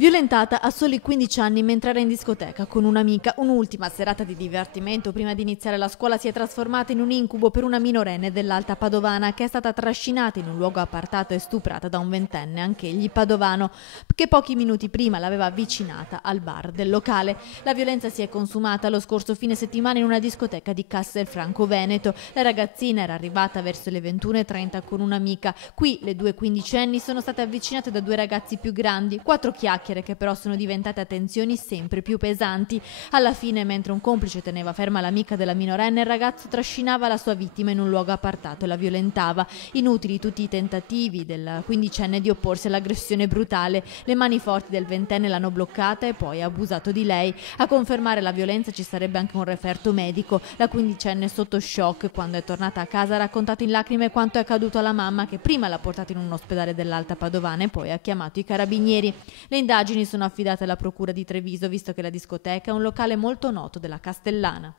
Violentata a soli 15 anni mentre era in discoteca con un'amica. Un'ultima serata di divertimento prima di iniziare la scuola si è trasformata in un incubo per una minorenne dell'Alta Padovana che è stata trascinata in un luogo appartato e stuprata da un ventenne, anch'egli padovano, che pochi minuti prima l'aveva avvicinata al bar del locale. La violenza si è consumata lo scorso fine settimana in una discoteca di Castelfranco Veneto. La ragazzina era arrivata verso le 21:30 con un'amica. Qui le due quindicenni sono state avvicinate da due ragazzi più grandi, quattro chiacchiere che però sono diventate a tensioni sempre più pesanti. Alla fine, mentre un complice teneva ferma l'amica della minorenne, il ragazzo trascinava la sua vittima in un luogo appartato e la violentava. Inutili tutti i tentativi del quindicenne di opporsi all'aggressione brutale. Le mani forti del ventenne l'hanno bloccata e poi ha abusato di lei. A confermare la violenza ci sarebbe anche un referto medico. La quindicenne, sotto shock, quando è tornata a casa ha raccontato in lacrime quanto è accaduto alla mamma, che prima l'ha portata in un ospedale dell'Alta Padovana e poi ha chiamato i carabinieri. Le indagini sono affidate alla procura di Treviso, visto che la discoteca è un locale molto noto della Castellana.